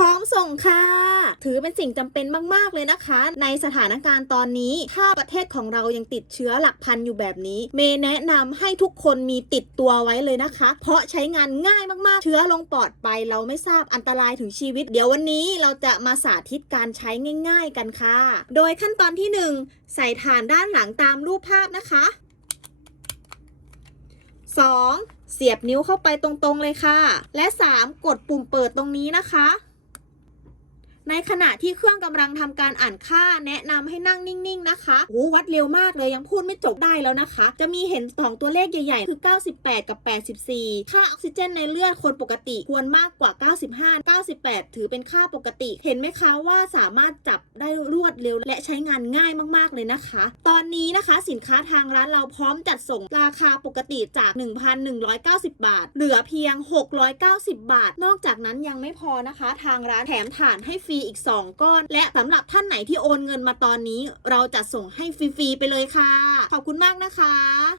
ร้อมส่งค่ะ ถือเป็นสิ่งจำเป็นมาก ๆ เลยนะคะ ในสถานการณ์ตอนนี้ ถ้าประเทศของเรายังติดเชื้อหลักพันอยู่แบบนี้ เมย์แนะนำให้ทุกคนมีติดตัวไว้เลยนะคะ เพราะใช้งานง่ายมากๆ เชื้อลงปอดไป เราไม่ทราบอันตรายถึงชีวิต เดี๋ยววันนี้เราจะมาสาธิตการใช้ง่าย ๆ กันค่ะ โดยขั้นตอนที่ 1 ใส่ฐานด้านหลังตามรูปภาพนะคะ 2. เสียบนิ้วเข้าไปตรงๆเลยค่ะ และ 3. กดปุ่มเปิดตรงนี้นะคะ ในขณะที่เครื่องกำลังทำการอ่านค่า แนะนำให้นั่ง นิ่งๆนะคะโอ้วัดเร็วมากเลยยังพูดไม่จบได้แล้วนะคะ จะมีเห็น2ตัวเลขใหญ่ๆ คือ 98 กับ 84 ค่าออกซิเจนในเลือดคนปกติควรมากกว่า 95 98 ถือเป็นค่าปกติ เห็นไหมคะว่าสามารถจับได้รวดเร็วและใช้งานง่ายมากๆเลยนะคะ ตอนนี้นะคะสินค้าทางร้านเราพร้อมจัดส่งราคาปกติจาก 1,190 บาท เหลือเพียง 690 บาท นอกจากนั้นยังไม่พอนะคะ ทางร้านแถมถ่านให้ฟรีอีก 2 ก้อน และสำหรับท่านไหนที่โอนเงินมาตอนนี้เราจะส่งให้ฟรีๆไปเลยค่ะ ขอบคุณมากนะคะ